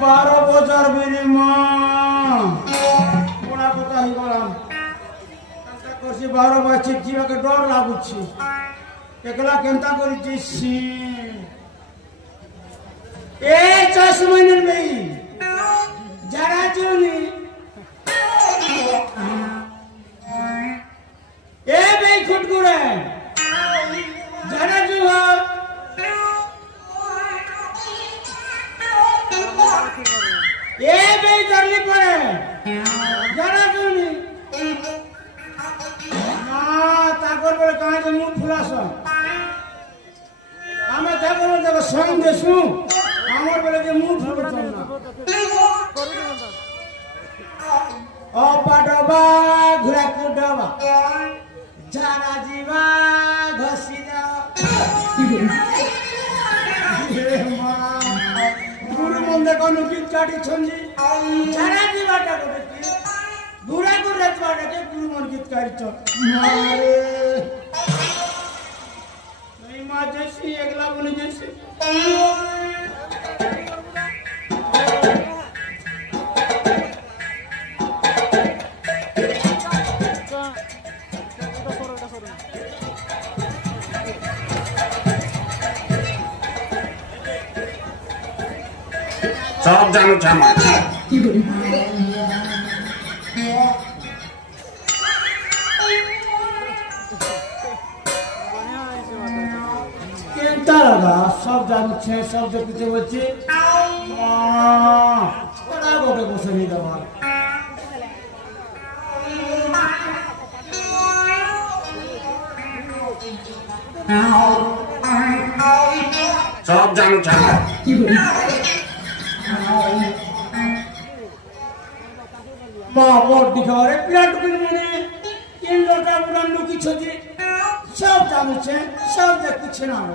बारो बजार बेरे बड़ा कथा ही गलाम करसी 12 बजे जीवा के डर लागुछि एकला केंता करी जिसी ए 10 महीने में जरा जोनी ए बे खुटकुरे जरा जो ए बे जल्दी पड़े जरा जोनी ना ताकर पर कहां से मुंह फुलास हमें ताकर देखो संग देसु हमर बेले के मुंह फुल चलना ओ पाडबा घुरा कुडबा जाना जीवा घसी जा गुरु मंदे कोन गीत काटी छंजी जाना जीवा टा को देखी घुरा कुडा बाटा के गुरु मन गीत काटी छ मारे नहीं मां जैसी एकला बने जैसी सब जानु छ म केंता लगा सब जानु छे सब देखते बच्चे बड़ा गोटे को सही दवा सब जानु छ मां बोट दिखारे पिराट बिन मने इन लोटा बुरा लुकी छजी सब जानु छे सब देख कुछ ना हो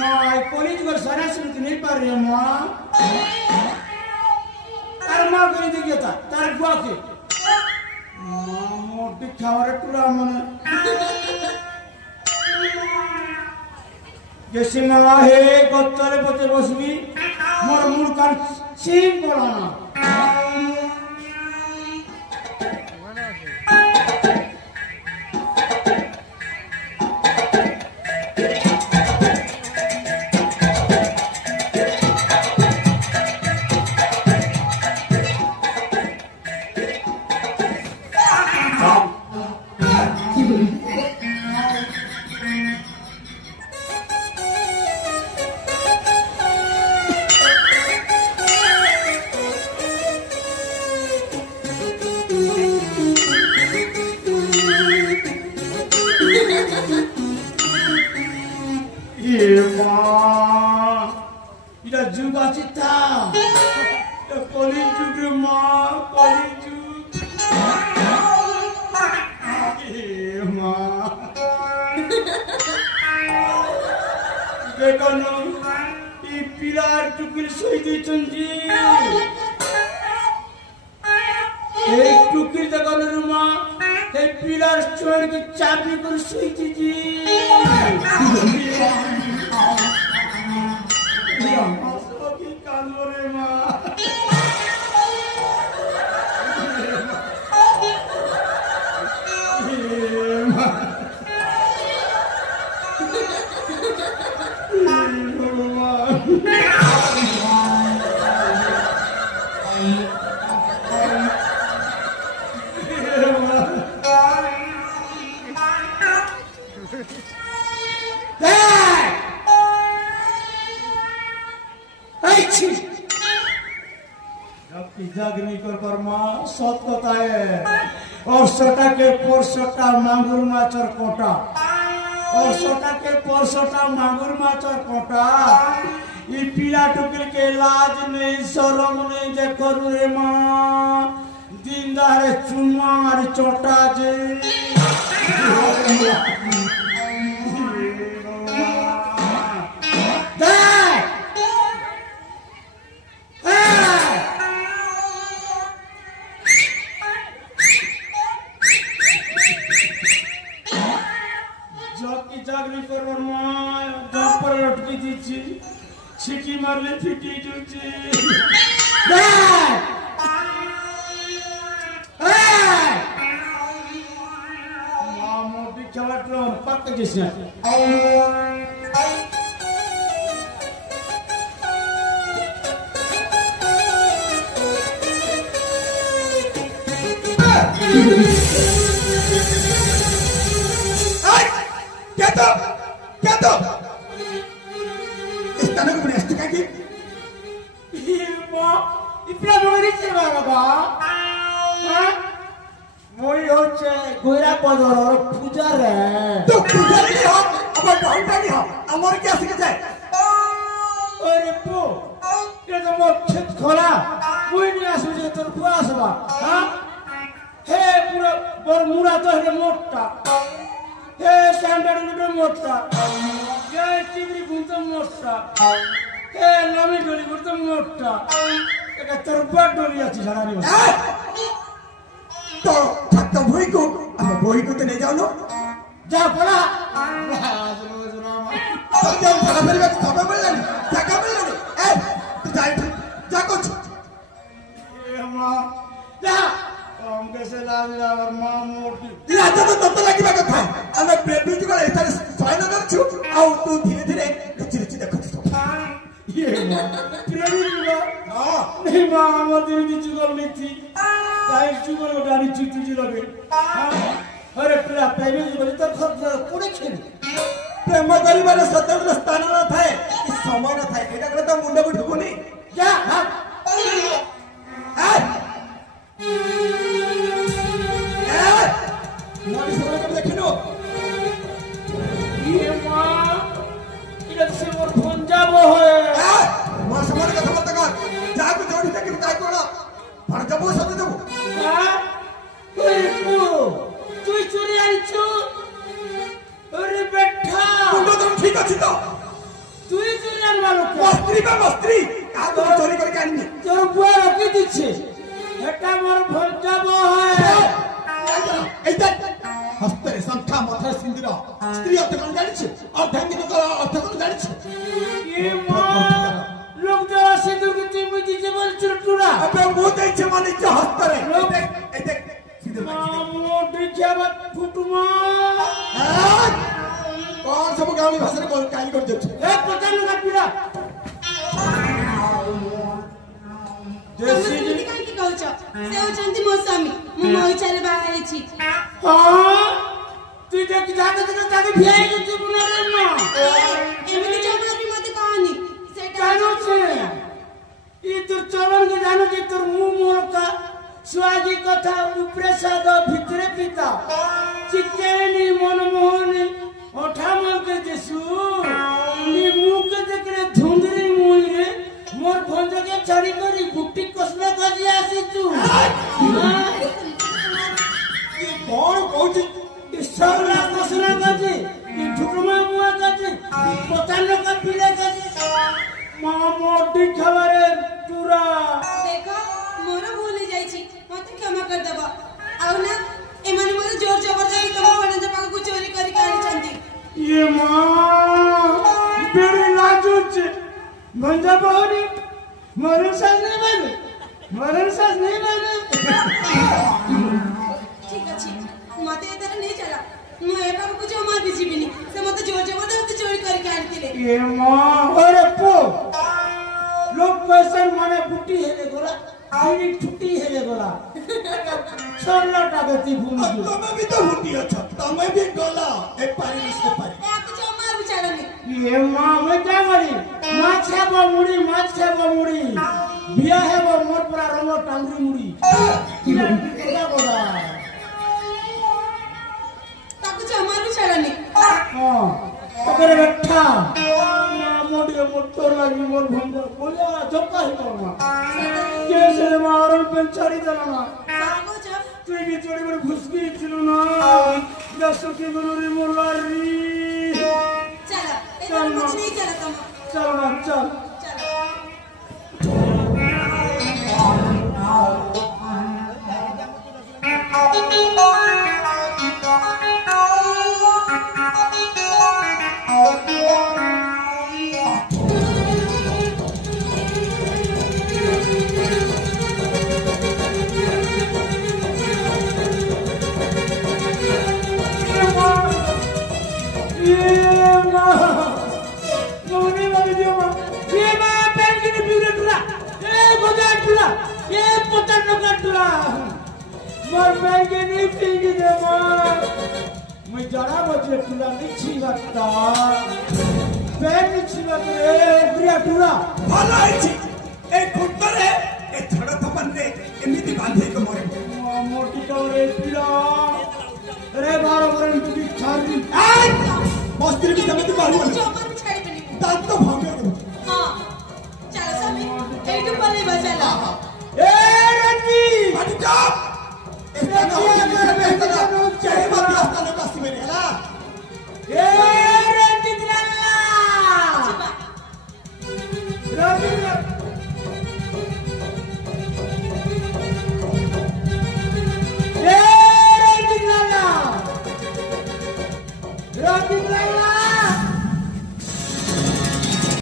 मां कॉलेज कर सारा सुन नहीं पार रे मां तार मां करी दे था तार बुआ के मां मोट दिखारे पूरा मने जैसे मां हे गोतरे बचे बसबी मोर मुर कान सीम बोलाना जागनी कर कर्मा सत कथा है और सटा के पोर सटा मांगुर माचर कोटा परसोटा के परसोटा मांगुर माचर कोटा ई पीला टुकल के लाज नहीं शरम नहीं जे करू रे मां दिन दारे चुमार चोटा जे चाकरी करवार मां जंपर लटकी दीची छिकी मारले फिटी जुची मां मोटी चलाटलो पक जैसे क्या तो इस तरह को बनेस्ट का की ये मां इतना बड़ी सेवा बाबा हां मोई होचे गोरा पदर और पूजा रे तो पूजा नहीं हो अब ढोलता नहीं हो अमर क्या सीख जाए अरे पो ये तो मो खेत खोला कोई नहीं आसु जे तोर पुआ आसबा हां हे पूरा बरमुरा तो है मोटा हे स्टैंडर्ड गुटे मोटा ये चिबरी गुंत मोटा हे नमी डोली गुटे मोटा एक तरबा डोली अछि छड़ा नहीं तो खत्म भोई को अब भोई को तो ले जाओ लो जा पड़ा तो जब जगह मिल गई खबर मिल गई जगह मिल गई ए तू जा कुछ ये मां जा हम कैसे लाज लावर मां मोटी लाज तो लगी बात था ଆମେ ପ୍ରେମିକ ଗଲେ ଏଠାରେ ଶୟନ କରୁଛୁ ଆଉ ତୁ ଧୀରେ ଧୀରେ ଲୁଚି ଲୁଚି ଦେଖୁଛୁ ये प्रेमिक हां नहीं मां हमर दिन जुगल नहीं थी काहे जुगल गाड़ी चुटी जी लगे अरे पूरा प्रेमिक बोले तो खत कोड़े खेल ପ୍ରେମ କରିବାର ସ୍ୱତନ୍ତ୍ର ସ୍ଥାନ ନ ଥାଏ କି ସମୟ ନ ଥାଏ ଏଟା କଲେ ତ ମୁଣ୍ଡକୁ ଢୁକୁନି जा हां मोदी समय कब देखिनो ये मां इधर से मोर भंजा वो है मोर समय कथा मत कर जा को जोड़ी तक बिताई कोला पर जब वो सब देबो हां ओए तू चोरी आई छु अरे बेटा मुंडो तुम ठीक अछि तो तू चोरी आन वालो मस्त्री का तो चोरी करके आनी तोर बुआ रखी दिछे एटा मोर भंजा वो है এইটা হস্তের সংখ্যা মাথায় সিন্দির স্ত্রী অর্থ কোন জানিছে অর্ধাঙ্গিনী অর্থ কোন জানিছে ये मां लोग जरा सिंदूर की टीम में दीजिए बोल चुरचुरा अबे मुंह देइছে মানে যে হস্তের এই দেখ সিন্দির मां मोटी क्या बात फुटुमा कौन सब गाली भाषा को काली कर देछ ए पता न काटिरा देसी जी काकी कहउछ से होचंती मो स्वामी मु मोई चाले बाहारी छी हां तू देख जाके जाके भियाई के तू बना रे ना एमिति चपला भी मते कहनी सेटा जानो छे ई तोर चलन के जानो कि तोर मुंह मोर का स्वादी कथा ऊपरे सादा भीतरे पिता चित्तेनी मनमोहनी ओठा मन के दिसु नी मुंह के देखरे धुंधरी मुई रे मोर भंज के छड़ी करी गुट्टी कसना काजी आसी तू कौन कहउछ ईश्वरला कसना काजी ई ठुकमा मुआ काजी पता न का पीले काजी मां मोटी खबरे तुरा देखो मोर भूल जाई छी मते क्षमा कर देबो आउ ना एमाने मोर जोर जबरदस्ती तुम वनज पाक को चोरी करी कानी चंती ये मां बेरी लाजू छे भंजा बावरी मरण सास नहीं बने ठीक अछि मते एतर नहीं चला मु ए पाक को जो मार बिजीबिनी से मते जोर जबरदस्ती चोरी करी कानी ये मां अरे पो लोग क्वेश्चन माने बुटी हेले गोला आनी छुट्टी हेले गोला छोड़ला टागती भूमि तुम्हें भी तो हुटी अच्छा तुम्हें भी गोला एक पारी इसके पारी एक जो मार बिचारा ने ये मां मैं क्या करी माछ खाबो मुड़ी बिया है वो मोर पूरा रंग टांगरी मुड़ी क्या बोला ताको जो मार बिचारा ने हां तोरे बैठा मोटे मोटर लगी मोर भंगा बोला जप्पा ही करना कैसे मारन पे छड़ी देना सागो जा তুই কি চড়ি বড় ঘুষকি ছিল না দশ কি বড় মোলারি चला इधर मुझे नहीं चला तुम চল না চল चला ভালো হয়েছে এই কুত্তরে এই ছড়া থপানরে এমনি বাঁধে কে মরে মোটি করে পিলা রে বারো বরণ টুকি ছাড়ি মস্তির কি তুমি পারবো না चौपर में छड़ी बनी দাঁত তো ভাঙে দেব हां चला सामी एक डुबले बचला